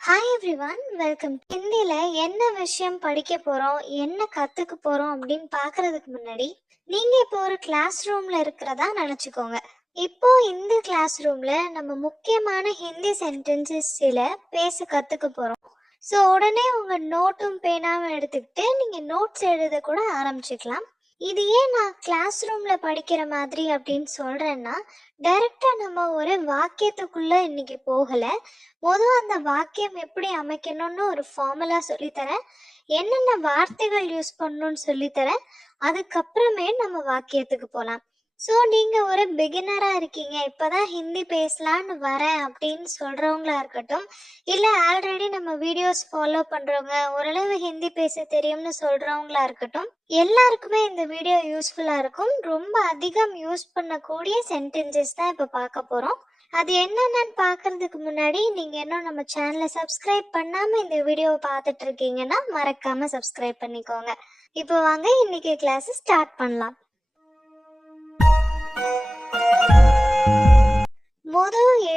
Hi everyone, welcome. ஹிந்தியில என்ன விஷயம் படிக்க போறோம், என்ன கத்துக்க போறோம் அப்படின்னு பார்க்கறதுக்கு முன்னாடி நீங்க இப்போ ஒரு கிளாஸ் ரூம்ல இருக்கிறதா நினைச்சுக்கோங்க. இப்போ இந்த கிளாஸ் ரூம்ல நம்ம முக்கியமான ஹிந்தி சென்டென்சஸ் சில பேச கத்துக்க போறோம். ஸோ உடனே உங்க நோட்டும் பேனாவும் எடுத்துக்கிட்டு நீங்க நோட்ஸ் எழுத கூட ஆரம்பிச்சுக்கலாம். இது ஏன் நான் கிளாஸ் ரூம்ல படிக்கிற மாதிரி அப்படின்னு சொல்றேன்னா, டைரக்டா நம்ம ஒரு வாக்கியத்துக்குள்ள இன்னைக்கு போகல. அந்த வாக்கியம் எப்படி அமைக்கணும்னு ஒரு ஃபார்முலா சொல்லித்தரேன். என்னென்ன வார்த்தைகள் யூஸ் பண்ணணும்னு சொல்லித்தரேன். அதுக்கப்புறமே நம்ம வாக்கியத்துக்கு போகலாம். ஸோ நீங்கள் ஒரு பிகினராக இருக்கீங்க, இப்போதான் ஹிந்தி பேசலான்னு வரேன் அப்படின்னு சொல்கிறவங்களா இருக்கட்டும், இல்லை ஆல்ரெடி நம்ம வீடியோஸ் ஃபாலோ பண்ணுறவங்க, ஓரளவு ஹிந்தி பேச தெரியும்னு சொல்கிறவங்களா இருக்கட்டும், எல்லாருக்குமே இந்த வீடியோ யூஸ்ஃபுல்லாக இருக்கும். ரொம்ப அதிகம் யூஸ் பண்ணக்கூடிய சென்டென்சஸ் தான் இப்போ பார்க்க போகிறோம். அது என்னென்னு பார்க்கறதுக்கு முன்னாடி நீங்கள் இன்னும் நம்ம சேனலை சப்ஸ்கிரைப் பண்ணாமல் இந்த வீடியோவை பார்த்துட்டு இருக்கீங்கன்னா மறக்காமல் சப்ஸ்கிரைப் பண்ணிக்கோங்க. இப்போ வாங்க இன்னைக்கு கிளாஸ் ஸ்டார்ட் பண்ணலாம்.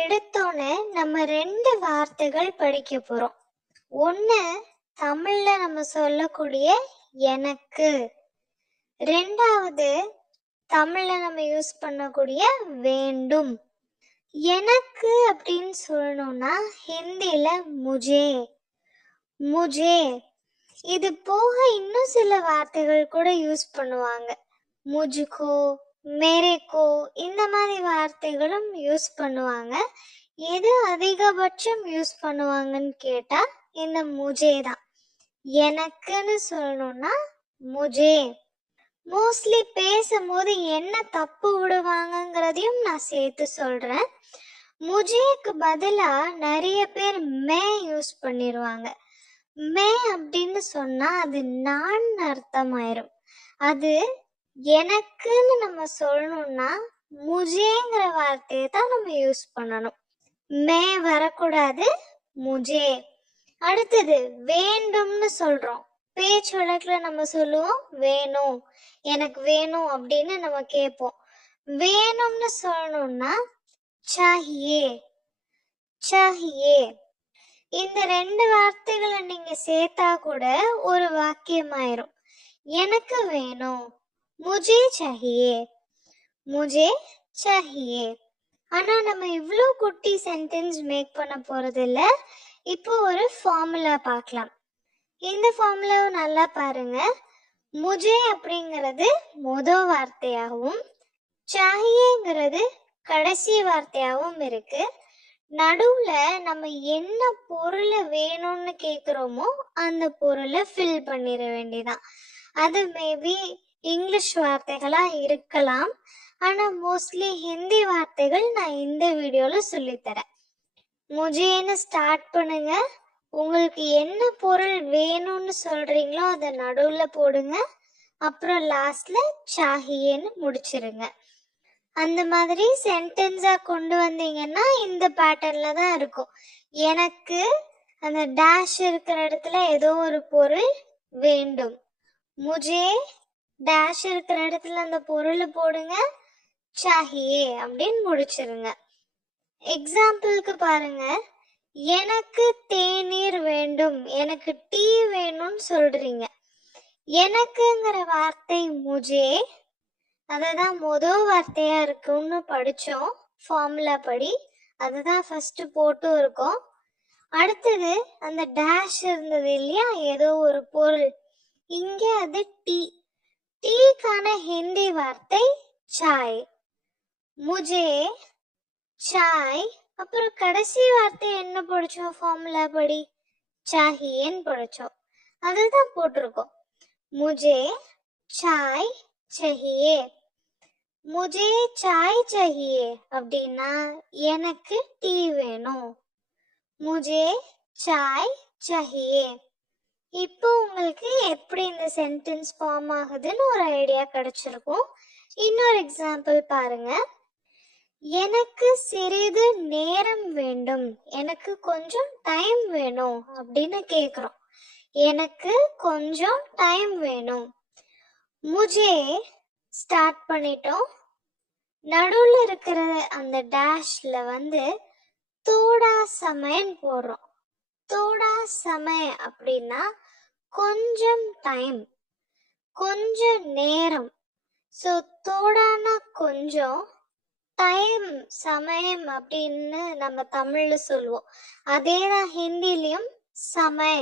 எடுத்தோன்னே நம்ம ரெண்டு வார்த்தைகள் படிக்க போறோம். ஒண்ணு தமிழ்ல நம்ம சொல்லக்கூடிய எனக்கு, ரெண்டாவது தமிழ்ல நம்ம யூஸ் பண்ணக்கூடிய வேண்டும். எனக்கு அப்படின்னு சொல்லணும்னா ஹிந்தியில முஜே, முஜே. இது போக இன்னும் சில வார்த்தைகள் கூட யூஸ் பண்ணுவாங்க. முஜுகோ, மேரேக்கோ, இந்த மாதிரி வார்த்தைகளும் யூஸ் பண்ணுவாங்க. எது அதிகபட்சம் யூஸ் பண்ணுவாங்கன்னு கேட்டா இந்த முஜே தான். எனக்குன்னு சொல்லணும்னா முஜே. மோஸ்ட்லி பேசும்போது என்ன தப்பு விடுவாங்கங்கிறதையும் நான் சேர்த்து சொல்றேன். முஜேக்கு பதிலா நிறைய பேர் மே யூஸ் பண்ணிடுவாங்க. மே அப்படின்னு சொன்னா அது நான் அர்த்தமாயிரும். அது எனக்குன்னு நம்ம சொல்லணும்னா முஜேங்கிற வார்த்தையை தான் நம்ம யூஸ் பண்ணணும். மே வரக்கூடாது, முஜே. அடுத்தது வேண்டும்னு சொல்றோம். பேச்சு வழக்குல நம்ம சொல்லுவோம் வேணும், எனக்கு வேணும் அப்படின்னு நம்ம கேட்போம். வேணும்னு சொல்லணும்னா சாஹியே, சாஹியே. இந்த ரெண்டு வார்த்தைகளை நீங்க சேர்த்தா கூட ஒரு வாக்கியம் ஆயிரும். எனக்கு வேணும், முஜே சாஹியே, முஜே சாஹியே. ஆனா நம்ம இவ்வளோ குட்டி சென்டென்ஸ் மேக் பண்ண போறது இல்ல. இப்போ ஒரு ஃபார்முலா பார்க்கலாம். இந்த ஃபார்முலாவை நல்லா பாருங்க. முஜே அப்படிங்கிறது முதல் வார்த்தையாகவும் சாஹியேங்கிறது கடைசி வார்த்தையாகவும் இருக்கு. நடுவுல நம்ம என்ன பொருளை வேணும்னு கேக்குறோமோ அந்த பொருளை ஃபில் பண்ணிட வேண்டியதான். அது மேபி இங்கிலீஷ் வார்த்தைகளா இருக்கலாம், ஆனா மோஸ்ட்லி ஹிந்தி வார்த்தைகள் நான் இந்த வீடியோல சொல்லித்தரேன். முஜேன்னு ஸ்டார்ட் பண்ணுங்க. உங்களுக்கு என்ன பொருள் வேணும்னு சொல்றீங்களோ அதை நடுவுல போடுங்க. அப்புறம் லாஸ்ட்ல சாஹியேன்னு முடிச்சிருங்க. அந்த மாதிரி சென்டென்ஸா கொண்டு வந்தீங்கன்னா இந்த பேட்டர்ன்ல தான் இருக்கும். எனக்கு அந்த டேஷ் இருக்கிற இடத்துல ஏதோ ஒரு பொருள் வேண்டும். முஜே டேஷ் இருக்கிற இடத்துல அந்த பொருளை போடுங்க, சாஹியே அப்படின்னு முடிச்சிருங்க. எக்ஸாம்பிளுக்கு பாருங்க. எனக்கு தேநீர் வேண்டும், எனக்கு டீ வேணும்னு சொல்றீங்க. எனக்குங்கிற வார்த்தை முஜே, அதுதான் முதல் வார்த்தையா இருக்குன்னு படிச்சோம் ஃபார்முலா படி. அதுதான் ஃபர்ஸ்ட் போட்டு இருக்கோம். அடுத்தது அந்த டேஷ் இருந்தது இல்லையா, ஏதோ ஒரு பொருள். இங்க அது டீ. டீக்கான ஹிந்தி வார்த்தை சாய். முஜே சாய். அப்புறம் கடைசி வார்த்தை என்ன படிச்சோம் ஃபார்முலா படி? சாஹியேன்னு படிச்சோம். அதுதான் போட்டிருக்கோம். முஜே சாய் चाहिए. முஜே சாய் चाहिए அப்படின்னா எனக்கு டீ வேணும். முஜே சாய் चाहिए. இப்போ உங்களுக்கு எப்படி இந்த சென்டென்ஸ் ஃபார்ம் ஆகுதுன்னு ஒரு ஐடியா கிடைச்சிருக்கும். இன்னொரு எக்ஸாம்பிள் பாருங்க. எனக்கு சிறிது நேரம் வேண்டும், எனக்கு கொஞ்சம் டைம் வேணும் அப்படின்னு கேக்குறோம். எனக்கு கொஞ்சம் டைம் வேணும். முஜே ஸ்டார்ட் பண்ணிட்டோம். நடுவுல இருக்கிற அந்த டேஷ்ல வந்து தோடா சமயன் போடுறோம். தோடா சமய அப்படின்னா கொஞ்சம் டைம், கொஞ்சம் நேரம். ஸோ தோடானா கொஞ்சம், டைம் சமயம் அப்படின்னு நம்ம தமிழ்ல சொல்லுவோம். அதே தான் ஹிந்திலையும் சமய.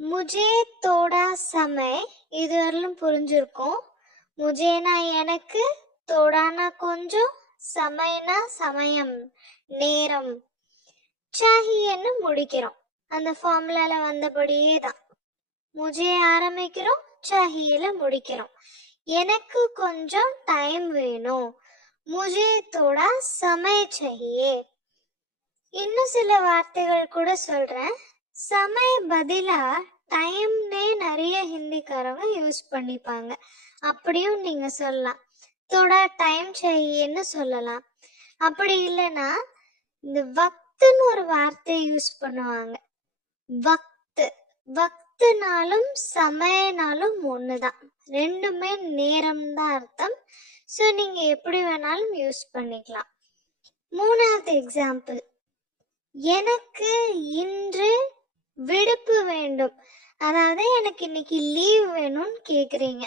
முஜே தோடா சமய, இது வரலும் புரிஞ்சிருக்கும். முஜேனா எனக்கு, தோடானா கொஞ்சம், சமயனா சமயம், நேரம். சாஹியன்னு முடிக்கிறோம். அந்த ஃபார்முலால வந்தபடியே தான். முஜே ஆரம்பிக்கிறோம், சாஹியில முடிக்கிறோம். எனக்கு கொஞ்சம் டைம் வேணும். முஜே தோடா சமய சாஹியே. இன்னும் சில வார்த்தைகள் கூட சொல்றேன். சமய பதிலா டைம்னே நிறைய ஹிந்திக்காரங்க யூஸ் பண்ணிப்பாங்க. அப்படியும் நீங்க சொல்லலாம். தோடா டைம் சாஹியேன்னு சொல்லலாம். அப்படி இல்லைன்னா இந்த வக்துன்னு ஒரு வார்த்தை யூஸ் பண்ணுவாங்க. வக்து, வக்துனாலும் சமயனாலும் ஒண்ணுதான். ரெண்டுமே நேரம் தான் அர்த்தம். ஸோ நீங்க எப்படி வேணாலும் யூஸ் பண்ணிக்கலாம். மூணாவது எக்ஸாம்பிள், எனக்கு இன்று விடுப்பு வேண்டும். அதாவது எனக்கு இன்னைக்கு லீவ் வேணும்னு கேக்குறீங்க.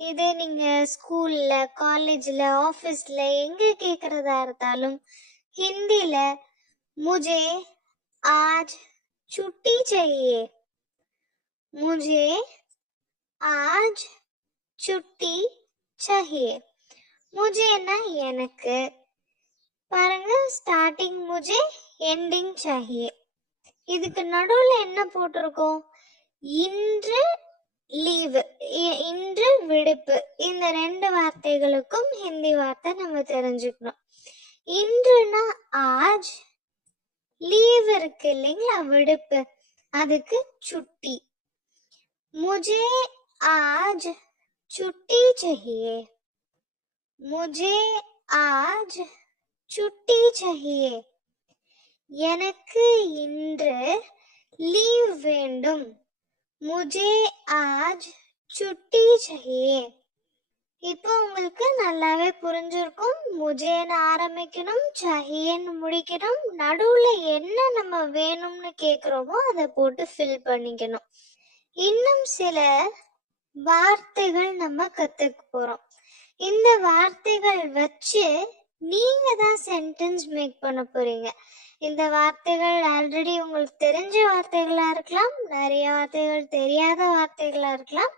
இது நீங்க ஸ்கூல்ல, காலேஜ்ல, ஆஃபீஸ்ல எங்க கேக்குறதா இருந்தாலும் ஹிந்தில मुझे आज छुट्टी चाहिए, मुझे आज छुट्टी चाहिए. मुझेனா எனக்கு. பாருங்க, ஸ்டார்டிங் முஜே, எண்டிங் சாஹியே. இதுக்கு நடுவுல என்ன போட்டிருக்கோம்? இன்று லீவு, இன்று விடுப்பு. இந்த ரெண்டு வார்த்தைகளுக்கும் ஹிந்தி வார்த்தை நம்ம தெரிஞ்சுக்கணும். இன்றுனா ஆஜ், லீவ் இருக்கு இல்லைங்களா, விடுப்பு, அதுக்கு சுட்டி. முஜே ஆஜ் சுட்டி चाहिए, முஜே ஆஜ் சுட்டி चाहिए. எனக்கு இன்று லீவ் வேண்டும். முஜே ஆஜ் சுட்டி चाहिए. இப்போ உங்களுக்கு நல்லாவே புரிஞ்சிருக்கும். முஜேன்னு ஆரம்பிக்கணும், சாஹியேன்னு முடிக்கணும். நடுவுல என்ன நம்ம வேணும்னு கேக்குறோமோ அதை போட்டு ஃபில் பண்ணிக்கணும். இன்னும் சில வார்த்தைகள் நம்ம கத்துக்க போறோம். இந்த வார்த்தைகள் வச்சு நீங்க தான் சென்டென்ஸ் மேக் பண்ண போறீங்க. இந்த வார்த்தைகள் ஆல்ரெடி உங்களுக்கு தெரிஞ்ச வார்த்தைகளா இருக்கலாம், நிறைய வார்த்தைகள் தெரியாத வார்த்தைகளா இருக்கலாம்.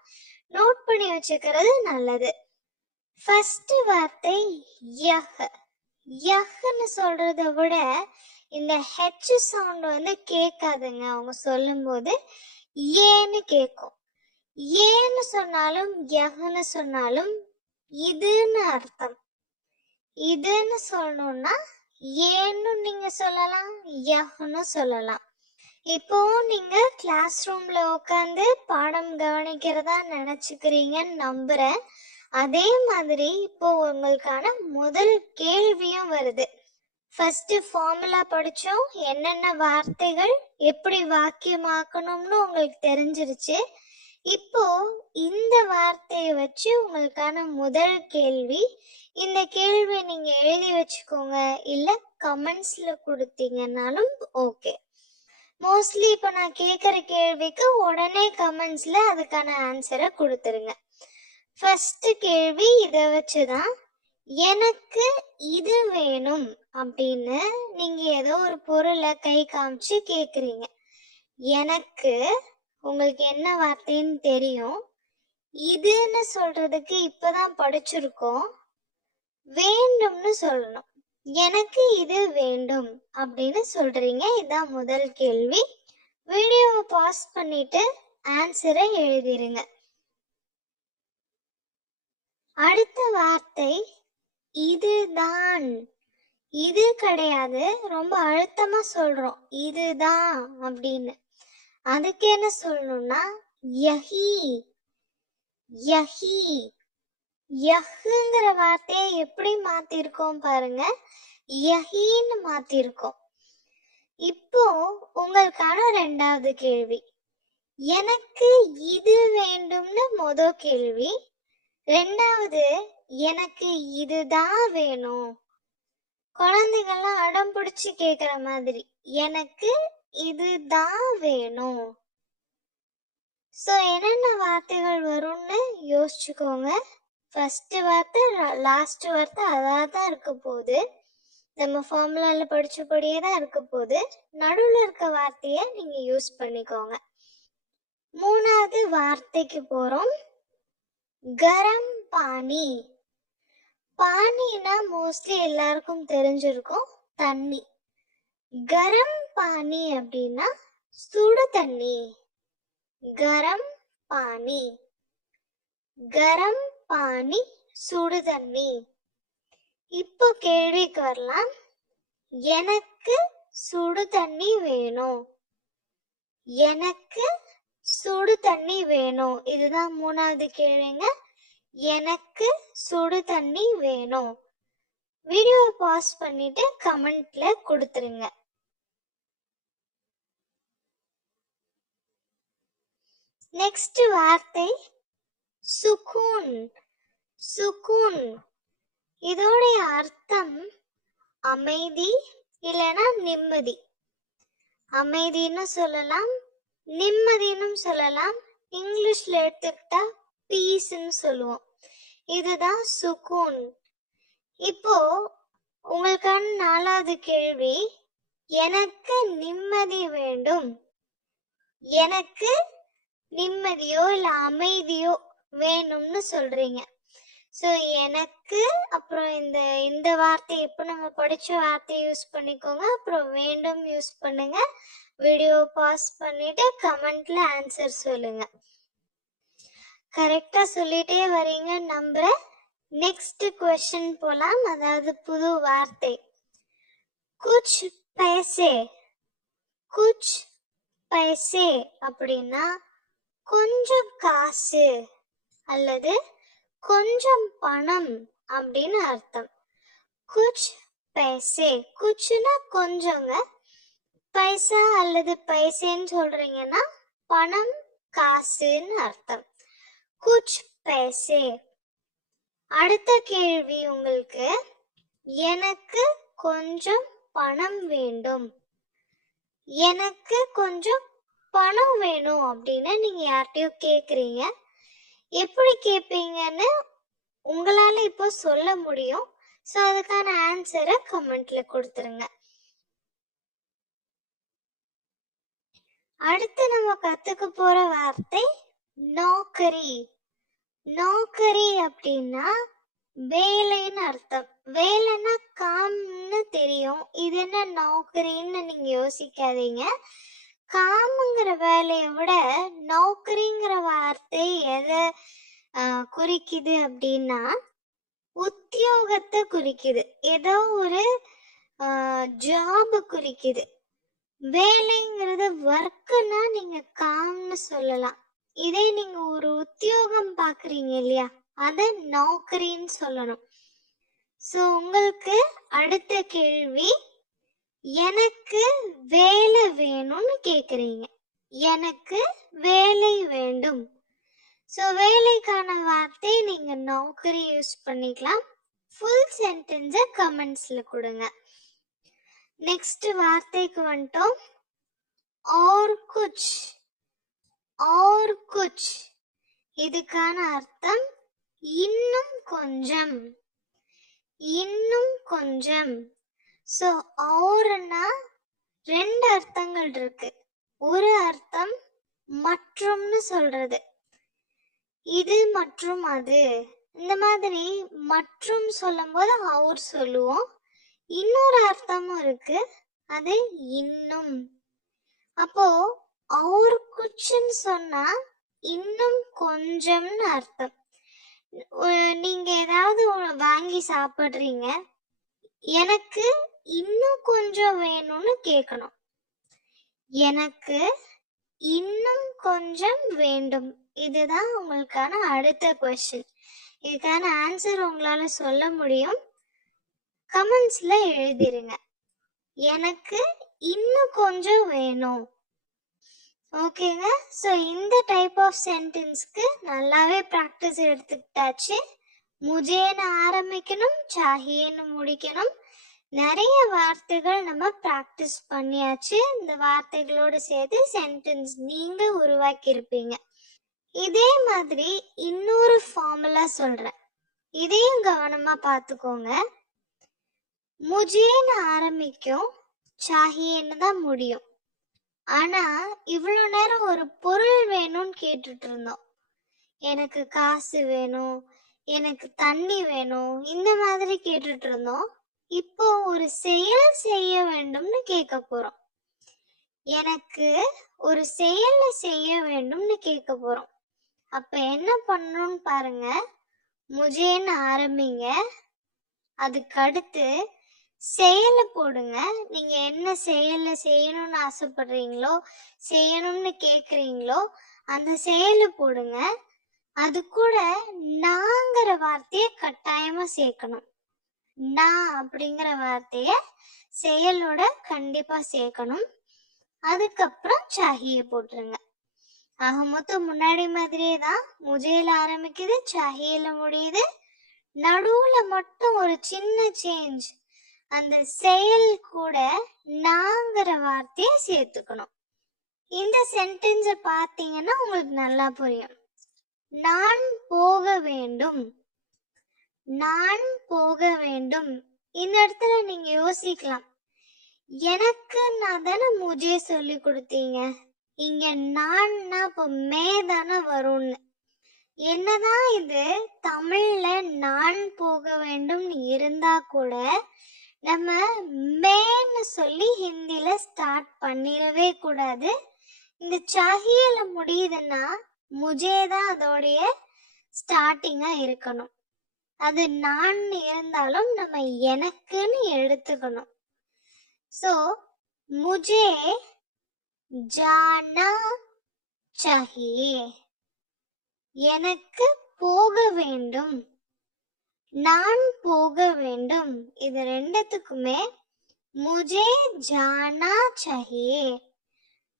நோட் பண்ணி வச்சுக்கிறது நல்லது. ஃபர்ஸ்ட் வார்த்தை யஹ். யஹ்னு சொல்றதை விட இந்த ஹெச் சவுண்ட் வந்து கேட்காதுங்க. அவங்க சொல்லும்போது ஏன்னு கேட்கும். ஏன்னு சொன்னாலும் யஹ்னு சொன்னாலும் இதுன்னு அர்த்தம். இதுன்னு சொல்லணும்னா ஏன்னு நீங்க சொல்லலாம், யஹ்னு சொல்லலாம். இப்போ நீங்க கிளாஸ் ரூம்ல உட்காந்து பாடம் கவனிக்கிறதா நினைச்சுக்கிறீங்கன்னு நம்புறேன். அதே மாதிரி இப்போ உங்களுக்கான முதல் கேள்வியும் வருது. ஃபர்ஸ்ட் ஃபார்முலா படிச்சோம், என்னென்ன வார்த்தைகள் எப்படி வாக்கியமாக்கணும்னு உங்களுக்கு தெரிஞ்சிருச்சு. இப்போ இந்த வார்த்தையை வச்சு உங்களுக்கான முதல் கேள்வி. இந்த கேள்வியை நீங்க எழுதி வச்சுக்கோங்க, இல்ல கமெண்ட்ஸ்ல கொடுத்தீங்கன்னாலும் ஓகே. மோஸ்ட்லி இப்போ நான் கேட்குற கேள்விக்கு உடனே கமெண்ட்ஸ்ல அதுக்கான ஆன்சரை கொடுத்துருங்க. ஃபர்ஸ்ட் கேள்வி இதை வச்சுதான். எனக்கு இது வேணும் அப்படின்னு நீங்க ஏதோ ஒரு பொருளை கை காமிச்சு கேக்குறீங்க. எனக்கு, உங்களுக்கு என்ன வார்த்தைன்னு தெரியும். இதுன்னு சொல்றதுக்கு இப்பதான் படிச்சிருக்கோம். வேண்டும்னு சொல்லணும். எனக்கு இது வேண்டும் அப்படின்னு சொல்றீங்க. இதான் முதல் கேள்வி. வீடியோவை பாஸ் பண்ணிட்டு ஆன்சரை எழுதிருங்க. அடுத்த வார்த்தை இதுதான். இது கிடையாது, ரொம்ப அழுத்தமா சொல்றோம் இதுதான் அப்படின்னு. அதுக்கு என்ன சொல்லணும்னா யஹி. யஹி. யஹ்ங்கிற வார்த்தையை எப்படி மாத்திருக்கோம் பாருங்க, யஹின்னு மாத்திருக்கோம். இப்போ உங்களுக்கான ரெண்டாவது கேள்வி. எனக்கு இது வேண்டும்னு முதல் கேள்வி. ரெண்டாவது எனக்கு இதுதான் வேணும். குழந்தைகள்லாம் அடம் பிடிச்சு கேக்குற மாதிரி எனக்கு இதுதான் வேணும். ஸோ என்னென்ன வார்த்தைகள் வரும்னு யோசிச்சுக்கோங்க. ஃபர்ஸ்ட் வார்த்தை லாஸ்ட் வார்த்தை அதாக தான் இருக்க போகுது. நம்ம ஃபார்முலாவில் படிச்சபடியே தான் இருக்க போகுது. நடுவில் இருக்க வார்த்தையை நீங்கள் யூஸ் பண்ணிக்கோங்க. மூணாவது வார்த்தைக்கு போகிறோம். கரம் பானி. பானினா மோஸ்ட்லி எல்லாருக்கும் தெரிஞ்சிருக்கும், தண்ணி. கரம் பானி அப்படின்னா சுடு தண்ணி. கரம் பானி. கரம் பானி சுடு தண்ணி. இப்போ கேள்விக்கு வரலாம். எனக்கு சுடு தண்ணி வேணும். எனக்கு சுடு தண்ணி வேணும். இதுதான் மூணாவது கேள்விங்க. எனக்கு சுடு தண்ணி வேணும். வீடியோ பாஸ் பண்ணிட்டு கமெண்ட்ல கொடுத்துருங்க. நெக்ஸ்ட் வார்த்தை சுகூன். சுகூன் இதோடைய அர்த்தம் அமைதி இல்லைன்னா நிம்மதி. அமைதின்னு சொல்லலாம், நிம்மதின்னு சொல்லலாம். இங்கிலீஷ்ல எடுத்துக்கிட்டா பீஸ்ன்னு சொல்லுவோம். இதுதான் சுகூன். இப்போ உங்களுக்கான நாலாவது கேள்வி, எனக்கு நிம்மதி வேண்டும். எனக்கு நிம்மதியோ இல்ல அமைதியோ வேணும்னு சொல்றீங்க. ஸோ எனக்கு அப்புறம் இந்த வார்த்தை இப்போ நம்ம படிச்ச வார்த்தையை யூஸ் பண்ணிக்கோங்க. அப்புறம் வேண்டும் யூஸ் பண்ணுங்க. வீடியோ பாஸ் பண்ணிட்டு கமெண்ட்ல ஆன்சர் சொல்லுங்க. கரெக்டா சொல்லிட்டே வரீங்க நம்புறேன். நெக்ஸ்ட் क्वेश्चन போலாம். அதாவது புது வார்த்தை குச் பைசே. குச் பைசே அப்படின்னா கொஞ்சம் காசு அல்லது கொஞ்சம் பணம் அப்படின்னு அர்த்தம். குச் பைசே. குச்னா கொஞ்சங்க, பைசா அல்லது பைசேன்னு சொல்றீங்கன்னா பணம் காசுன்னு அர்த்தம். குச் பைசே. அடுத்த கேள்வி உங்களுக்கு, எனக்கு கொஞ்சம் பணம் வேண்டும். எனக்கு கொஞ்சம் பணம் வேணும் அப்படின்னு நீங்க யார்கிட்டயோ கேக்குறீங்க. எப்படி கேட்பீங்கன்னு உங்களால இப்போ சொல்ல முடியும். ஸோ அதுக்கான ஆன்சரை கமெண்ட்ல கொடுத்துருங்க. அடுத்து நம்ம கத்துக்க போற வார்த்தை நௌக்கரி. நௌக்கரி அப்படின்னா வேலைன்னு அர்த்தம். வேலைன்னா காம்னு தெரியும். இது என்ன நௌக்கரின்னு நீங்க யோசிக்காதீங்க. காமுங்கிற வேலையை விட நௌக்கரிங்கிற வார்த்தை எதை குறிக்குது அப்படின்னா உத்தியோகத்தை குறிக்குது. ஏதோ ஒரு ஜாப் குறிக்குது. வேலைங்கிறது ஒர்க்குன்னா நீங்க காம்னு சொல்லலாம். இதே நீங்க ஒரு உத்தியோகம் பாக்குறீங்க இல்லையா, அத நௌக்கரின்னு சொல்லணும். ஸோ உங்களுக்கு அடுத்த கேள்வி, எனக்கு வேலை வேணும்னு கேக்குறீங்க. எனக்கு வேலை வேண்டும். ஸோ வேலைக்கான வார்த்தை நீங்க நௌக்கரி யூஸ் பண்ணிக்கலாம். ஃபுல் சென்டென்ஸை கமெண்ட்ஸ்ல கொடுங்க. நெக்ஸ்ட் வார்த்தைக்கு வந்துட்டோம். और कुछ. और कुछ இதுக்கான அர்த்தம் இன்னும் கொஞ்சம். இன்னும் கொஞ்சம். ஸோ ஆர்னா ரெண்டு அர்த்தங்கள் இருக்கு. ஒரு அர்த்தம் மற்றும்னு சொல்றது, இது மற்றும் அது. இந்த மாதிரி மற்றும் சொல்லும் போது அவர் சொல்லுவோம். இன்னொரு அர்த்தமும் இருக்கு, அது இன்னும். அப்போ और कुछன்னு சொன்னா இன்னும் கொஞ்சம்னு அர்த்தம். நீங்க ஏதாவது வாங்கி சாப்பிடுறீங்க, எனக்கு இன்னும் கொஞ்சம் வேணும்னு கேட்கணும். எனக்கு இன்னும் கொஞ்சம் வேண்டும். இதுதான் உங்களுக்கான அடுத்த क्वेश्चन. இதுக்கான ஆன்சர் உங்களால சொல்ல முடியும், கமெண்ட்ஸ்ல எழுதிருங்க. எனக்கு இன்னும் கொஞ்சம் வேணும். ஓகேங்க. ஸோ இந்த டைப் ஆஃப் சென்டென்ஸ்க்கு நல்லாவே ப்ராக்டிஸ் எடுத்துக்கிட்டாச்சு. முஜேன்னு ஆரம்பிக்கணும், சாஹியேன்னு முடிக்கணும். நிறைய வார்த்தைகள் நம்ம பிராக்டிஸ் பண்ணியாச்சு. இந்த வார்த்தைகளோடு சேர்த்து சென்டென்ஸ் நீங்க உருவாக்கி இருப்பீங்க. இதே மாதிரி இன்னொரு ஃபார்முலா சொல்றேன், இதையும் கவனமா பார்த்துக்கோங்க. முஜேன்னு ஆரம்பிக்கும், சாஹியேன்னு தான் முடியும். ஆனா இவ்வளவு நேரம் ஒரு பொருள் வேணும்னு கேட்டுட்டு இருந்தோம். எனக்கு காசு வேணும், எனக்கு தண்ணி வேணும், இந்த மாதிரி கேட்டுட்டு இருந்தோம். இப்போ ஒரு செயல் செய்ய வேண்டும்னு கேட்க போறோம். எனக்கு ஒரு செயலை செய்ய வேண்டும்னு கேட்க போறோம். அப்ப என்ன பண்ணணும்னு பாருங்க. முஜேன்னு ஆரம்பிங்க, அதுக்கு அடுத்து செயலை போடுங்க. நீங்க என்ன செயலை செய்யணும்னு ஆசைப்படுறீங்களோ, செய்யணும்னு கேக்குறீங்களோ அந்த செயலை போடுங்க. அது கூட நாங்கிற வார்த்தைய கட்டாயமா சேர்க்கணும். நான் அப்படிங்கிற வார்த்தைய செயலோட கண்டிப்பா சேர்க்கணும். அதுக்கப்புறம் சாஹிய போட்டுருங்க. ஆக மொத்தம் முன்னாடி மாதிரியே தான், முஜேல ஆரம்பிக்குது, சாஹியில முடியுது. நடுவுல மட்டும் ஒரு சின்ன சேஞ்ச், அந்த செயல் கூட நாங்கிற வார்த்தைய சேர்த்துக்கணும். இந்த சென்டென்ஸை பார்த்தீங்கன்னா உங்களுக்கு நல்லா புரியும். நான் போக வேண்டும், நான் போக வேண்டும். இந்த இடத்துல நீங்க யோசிக்கலாம், எனக்கு நான் தானே முஜே சொல்லி கொடுத்தீங்க, இங்க நான்னா இப்போ மே தானே வரும்னு. என்னதான் இது தமிழ்ல நான் போக வேண்டும் இருந்தா கூட நம்ம மேன்னு சொல்லி ஹிந்தில ஸ்டார்ட் பண்ணிடவே கூடாது. இந்த சாஹியில முடியுதுன்னா முஜே தான் அதோடைய ஸ்டார்டிங்கா இருக்கணும். அது நான் இருந்தாலும் நம்ம எனக்குன்னு எடுத்துக்கணும். சோ முஜே ஜானா சாஹியே, எனக்கு போக வேண்டும், நான் போக வேண்டும். இது ரெண்டுத்துக்குமே முஜே ஜானா சாஹியே,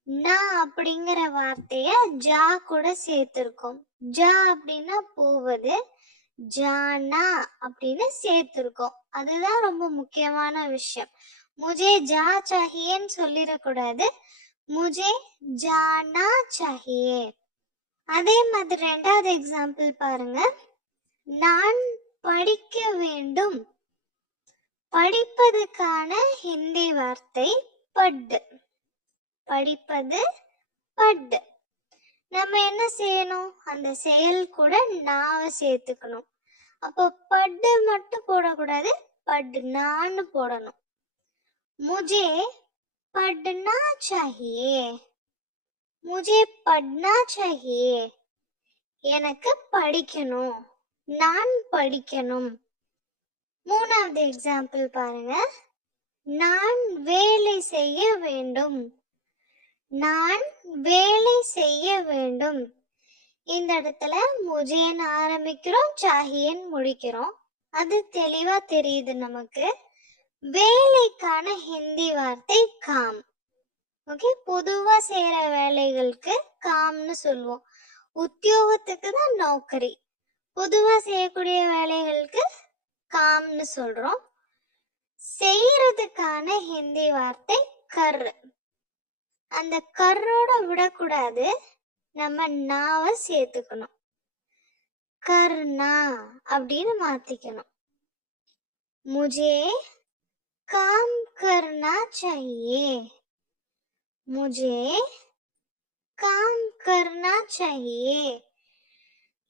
நான் அப்படிங்கிற வார்த்தைய ஜா கூட சேர்த்திருக்கோம். ஜா அப்படின்னா போவது, ஜானா அப்படின்னு சேர்த்திருக்கோம். அதுதான் ரொம்ப முக்கியமான விஷயம். முஜே ஜா சாஹியேன்னு சொல்லிடக்கூடாது, முஜே ஜானா சாஹியே. அதே மாதிரி ரெண்டாவது எக்ஸாம்பிள் பாருங்க. நான் படிக்க வேண்டும். படிப்பதுக்கான ஹிந்தி வார்த்தை பட். படிப்பது பட். நம்ம என்ன செய்யணும், அந்த செயல் கூட நாவை சேர்த்துக்கணும். அப்போ பட் மட்டும் போடக்கூடாது, பட் நான் போடணும். முஜே पढ़ना चाहिए, मुझे पढ़ना चाहिए. எனக்கு படிக்கணும், நான் படிக்கணும். மூணாவது எக்ஸாம்பிள் பாருங்க. நான் வேலை செய்ய வேண்டும், நான் வேலை செய்ய வேண்டும். இந்த இடத்துல முஜேன்னு ஆரம்பிக்கிறோம், சாஹியன் முடிக்கிறோம். அது தெளிவா தெரியுது நமக்கு. வேலைக்கான ஹிந்தி வார்த்தை காம். ஓகே, பொதுவா செய்யற வேலைகளுக்கு காம்னு சொல்லுவோம். உத்தியோகத்துக்கு தான் நௌக்கரி. பொதுவா செய்யக்கூடிய வேலைகளுக்கு காம்னு சொல்றோம். செய்யறதுக்கான ஹிந்தி வார்த்தை கர். அந்த கர்ரோட விடக்கூடாது, நம்ம நாவை சேர்த்துக்கணும். கர்னா அப்படின்னு மாத்திக்கணும். முஜே காம் கர்னா चाहिए, मुझे काम करना चाहिए.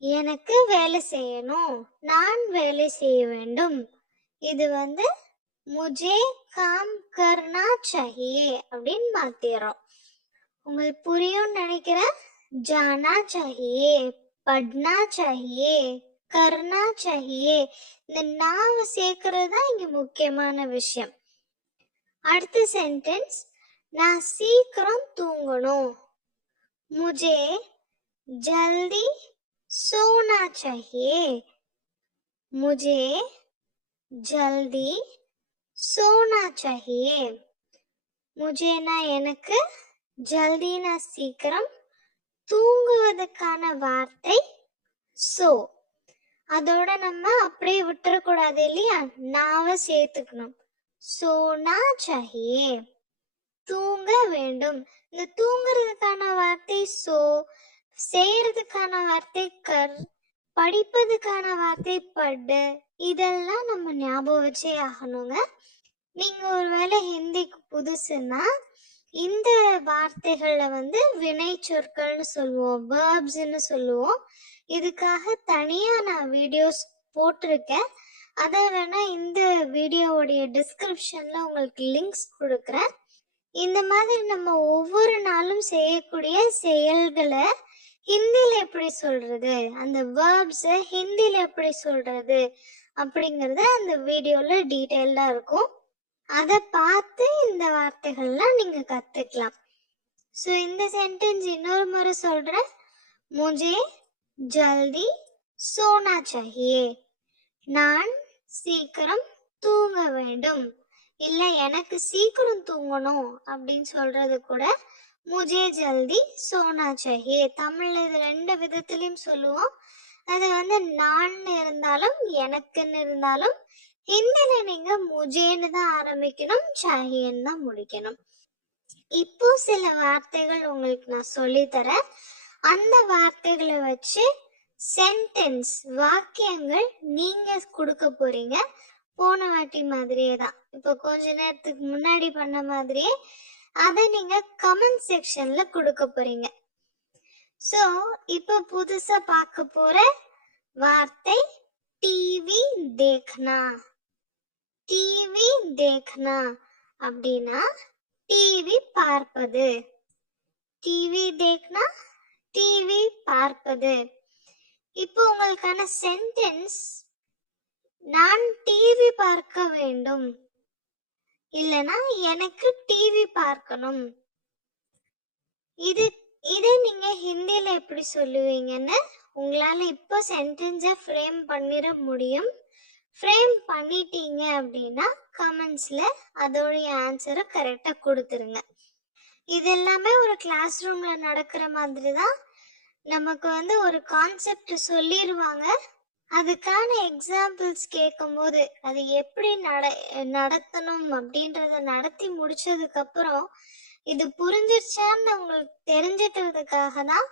எனக்கு வேலை செய்யணும், நான் வேலை செய்ய வேண்டும். இது முஜே காம் கர்னா चाहिए அப்படின்னு மாத்திரோம். உங்களுக்கு புரியும் நினைக்கிறேன். जाना चाहिए, पढ़ना चाहिए, करना चाहिए. இந்த நாவை சேர்க்கிறது தான் இங்க முக்கியமான விஷயம். அடுத்த சென்டென்ஸ், நான் சீக்கிரம் தூங்கணும். मुझे जल्दी सोना चाहिए, मुझे जल्दी सोना चाहिए. मुझेனா எனக்கு, ஜல்தினா சீக்கிரம், தூங்குவதற்கான வார்த்தை சோ. அதோட நம்ம அப்படியே விட்டுறக்கூடாது இல்லையா, நாவை சேர்த்துக்கணும். सोना चाहिए. தூங்க வேண்டும். இந்த தூங்குறதுக்கான வார்த்தை சோ, செய்யறதுக்கான வார்த்தை கர், படிப்பதுக்கான வார்த்தை படு. இதெல்லாம் நம்ம ஞாபகம் வச்சே ஆகணுங்க. நீங்க ஒருவேளை ஹிந்திக்கு புதுசுன்னா இந்த வார்த்தைகள்ல வந்து வினை சொற்கள்னு சொல்லுவோம், வேர்ப்ஸ்ன்னு சொல்லுவோம். இதுக்காக தனியா நான் வீடியோஸ் போட்டிருக்கேன். அதை வேணா இந்த வீடியோவுடைய டிஸ்கிரிப்ஷன்ல உங்களுக்கு லிங்க்ஸ் கொடுக்குறேன். இந்த மாதிரி நம்ம ஒவ்வொரு நாளும் செய்யக்கூடிய செயல்களை ஹிந்தியில எப்படி சொல்றது, அந்த வேர்ப்ஸை ஹிந்தியில எப்படி சொல்றது அப்படிங்கறத அந்த வீடியோல டீட்டெயில்டா இருக்கும். அதை பார்த்து இந்த வார்த்தைகள்லாம் நீங்க கத்துக்கலாம். ஸோ இந்த சென்டென்ஸ் இன்னொரு முறை சொல்றேன். முझे ஜல்தி சோனா चाहिए. நான் சீக்கிரம் தூங்க வேண்டும். இல்ல எனக்கு சீக்கிரம் தூங்கணும் அப்படின்னு சொல்றது கூட முझे ஜல்தி சோனா चाहिए. தமிழ்ல இது ரெண்டு விதத்திலையும் சொல்லுவோம். அது வந்து நான் இருந்தாலும் எனக்குன்னு இருந்தாலும் ஹிந்தில நீங்க முझेன்னு தான் ஆரம்பிக்கணும், चाहिएன்னு தான் முடிக்கணும். இப்போ சில வார்த்தைகள் உங்களுக்கு நான் சொல்லித்தரேன். அந்த வார்த்தைகளை வச்சு சென்டென்ஸ் வாக்கியங்கள் நீங்க கொடுக்க போறீங்க. போன வாட்டி மாதிரியே தான், இப்போ கொஞ்ச நேரத்துக்கு முன்னாடி பண்ண மாதிரியே அதை நீங்க கமெண்ட் செக்ஷன்ல கொடுக்க போறீங்க. சோ இப்போ புதுசா பார்க்க போற வார்த்தை டிவி देखना. டிவி देखना அப்படின்னா டிவி பார்ப்பது. டிவி देखना டிவி பார்ப்பது. இப்போ உங்களுக்கான சென்டென்ஸ் நான் டிவி பார்க்க வேண்டும், இல்லனா எனக்கு டிவி பார்க்கணும். இதை நீங்க ஹிந்தியில எப்படி சொல்லுவீங்கன்னு உங்களால இப்போ சென்டென்ஸை ஃப்ரேம் பண்ணிட முடியும். ஃப்ரேம் பண்ணிட்டீங்க அப்படின்னா கமெண்ட்ஸ்ல அதோடைய ஆன்சரை கரெக்டா கொடுத்துருங்க. இது எல்லாமே ஒரு கிளாஸ் ரூம்ல நடக்கிற மாதிரி தான். நமக்கு வந்து ஒரு கான்செப்ட் சொல்லிடுவாங்க, அதுக்கான எக்ஸாம்பிள்ஸ் கேட்கும்போது அது எப்படி நடத்தணும் அப்படின்றத நடத்தி முடிச்சதுக்கு அப்புறம் இது புரிஞ்சிருச்சான்னு உங்களுக்கு தெரிஞ்சிட்டதுக்காக தான்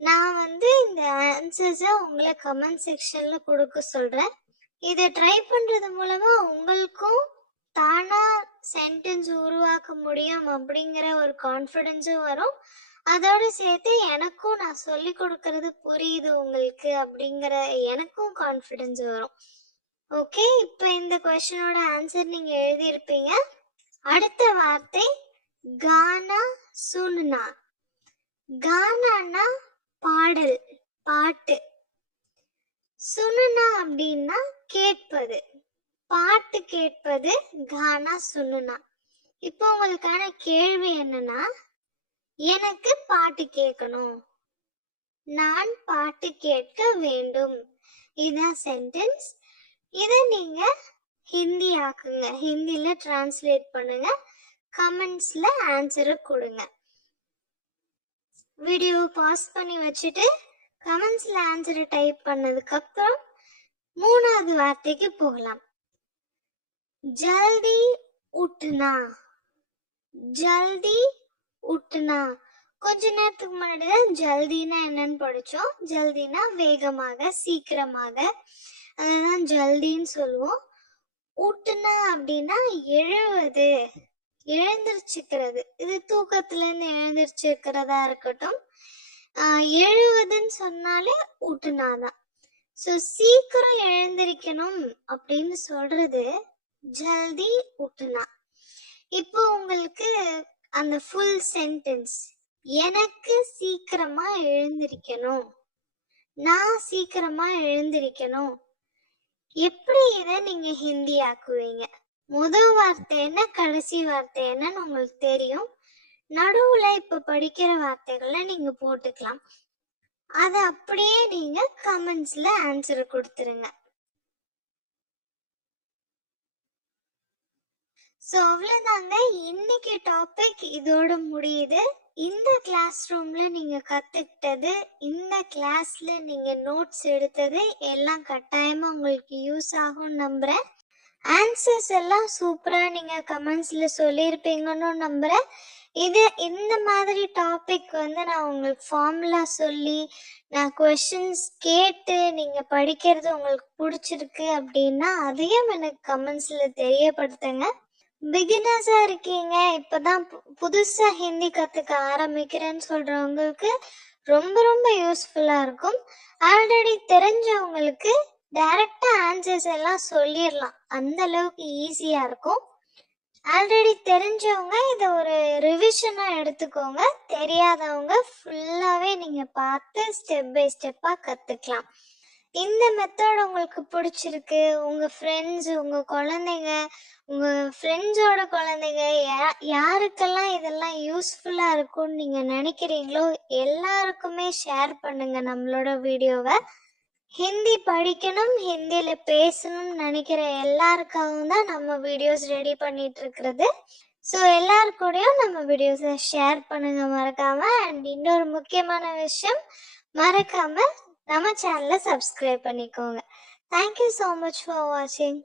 நான் வந்து இந்த ஆன்சர்ஸை உங்களை கமெண்ட் செக்ஷன்ல கொடுக்க சொல்றேன். இதை ட்ரை பண்றது மூலமா உங்களுக்கும் தானா சென்டென்ஸ் உருவாக்க முடியும் அப்படிங்கிற ஒரு கான்ஃபிடென்ஸும் வரும். அதோட சேர்த்து எனக்கும் நான் சொல்லி கொடுக்கறது புரியுது உங்களுக்கு அப்படிங்கிற எனக்கும் கான்ஃபிடென்ஸ் வரும். ஓகே, இப்போ இந்த கொஸ்டினோட ஆன்சர் நீங்க எழுதியிருப்பீங்க. அடுத்த வார்த்தை கானா சுன்னா. கானானா பாடல், பாட்டு. சுன்னா அப்படின்னா கேட்பது, பாட்டு கேட்பது. கானா சுன்னா. இப்போ உங்களுக்கான கேள்வி என்னன்னா, எனக்கு பாட்டு கேட்கணும், நான் பாட்டு கேட்க வேண்டும். இதான் சென்டென்ஸ். இதை நீங்க ஹிந்தி ஆக்குங்க, ஹிந்தில டிரான்ஸ்லேட் பண்ணுங்க, கமெண்ட்ஸ்ல ஆன்சரை கொடுங்க. வீடியோ பாஸ் பண்ணி வச்சுட்டு கமெண்ட்ஸ்ல ஆன்சரை டைப் பண்ணதுக்கு அப்புறம் மூணாவது வார்த்தைக்கு போகலாம். ஜல்தி உட்னா. ஜல்தி உட்னா. கொஞ்ச நேரத்துக்கு முன்னாடி தான் ஜல்தினா என்னன்னு படிச்சோம். ஜல்தினா வேகமாக, சீக்கிரமாக, அதுதான் ஜல்தின்னு சொல்லுவோம். உட்னா அப்படின்னா எழுவது, எழுந்திருச்சுக்கிறது. இது தூக்கத்துல இருந்து எழுந்திருச்சுக்கிறதா இருக்கட்டும். எழுவதுன்னு சொன்னாலே உட்னாதான். ஸோ சீக்கிரம் எழுந்திருக்கணும் அப்படின்னு சொல்றது ஜல்தி உட்னா. இப்போ உங்களுக்கு அந்த ஃபுல் சென்டென்ஸ், எனக்கு சீக்கிரமா எழுந்திருக்கணும், நான் சீக்கிரமா எழுந்திருக்கணும், எப்படி இதை நீங்க ஹிந்தி ஆக்குவீங்க? முதல் வார்த்தை என்ன, கடைசி வார்த்தை என்னன்னு உங்களுக்கு தெரியும். நடுவுல இப்ப படிக்கிற வார்த்தைகளை நீங்க போட்டுக்கலாம். அதை அப்படியே நீங்க கமெண்ட்ஸ்ல ஆன்சர் கொடுத்துருங்க. ஸோ அவ்வளோதாங்க, இன்னைக்கு டாபிக் இதோட முடியுது. இந்த கிளாஸ் ரூம்ல நீங்க கத்துக்கிட்டது, இந்த கிளாஸ்ல நீங்க நோட்ஸ் எடுத்தது எல்லாம் கட்டாயமா உங்களுக்கு யூஸ் ஆகும் நம்புறேன். ஆன்சர்ஸ் எல்லாம் சூப்பரா நீங்க கமெண்ட்ஸ்ல சொல்லியிருப்பீங்கன்னு நம்புறேன். இந்த மாதிரி டாபிக் வந்து நான் உங்களுக்கு ஃபார்முலா சொல்லி நான் கொஷின்ஸ் கேட்டு நீங்க படிக்கிறது உங்களுக்கு பிடிச்சிருக்கு அப்படின்னா அதையும் எனக்கு கமெண்ட்ஸ்ல தெரியப்படுத்துங்க. பிகினர்ஸா இருக்கீங்க, இப்பதான் புதுசா ஹிந்தி கத்துக்க ஆரம்பிக்கிறேன்னு சொல்றவங்களுக்கு ரொம்ப ரொம்ப யூஸ்ஃபுல்லா இருக்கும். ஆல்ரெடி தெரிஞ்சவங்களுக்கு டைரக்டா ஆன்சர்ஸ் எல்லாம் சொல்லிடலாம், அந்த அளவுக்கு ஈஸியா இருக்கும். ஆல்ரெடி தெரிஞ்சவங்க இதை ஒரு ரிவிஷனா எடுத்துக்கோங்க, தெரியாதவங்க ஃபுல்லாவே நீங்க பார்த்து ஸ்டெப் பை ஸ்டெப்பா கத்துக்கலாம். இந்த மெத்தட் உங்களுக்கு பிடிச்சிருக்கு, உங்க ஃப்ரெண்ட்ஸ், உங்க குழந்தைங்க, உங்க ஃப்ரெண்ட்ஸோட குழந்தைங்க யாருக்கெல்லாம் இதெல்லாம் யூஸ்ஃபுல்லா இருக்கும்னு நீங்க நினைக்கிறீங்களோ எல்லாருக்குமே ஷேர் பண்ணுங்க நம்மளோட வீடியோவை. ஹிந்தி படிக்கணும், ஹிந்தியில பேசணும்னு நினைக்கிற எல்லாருக்காகவும் தான் நம்ம வீடியோஸ் ரெடி பண்ணிட்டு இருக்கிறது. ஸோ எல்லாருக்கூடயும் நம்ம வீடியோஸை ஷேர் பண்ணுங்க மறக்காம. அண்ட் இன்னொரு முக்கியமான விஷயம், மறக்காம நம்ம சேனலை சப்ஸ்கிரைப் பண்ணிக்கோங்க. தேங்க்யூ ஸோ மச் ஃபார் வாட்சிங்.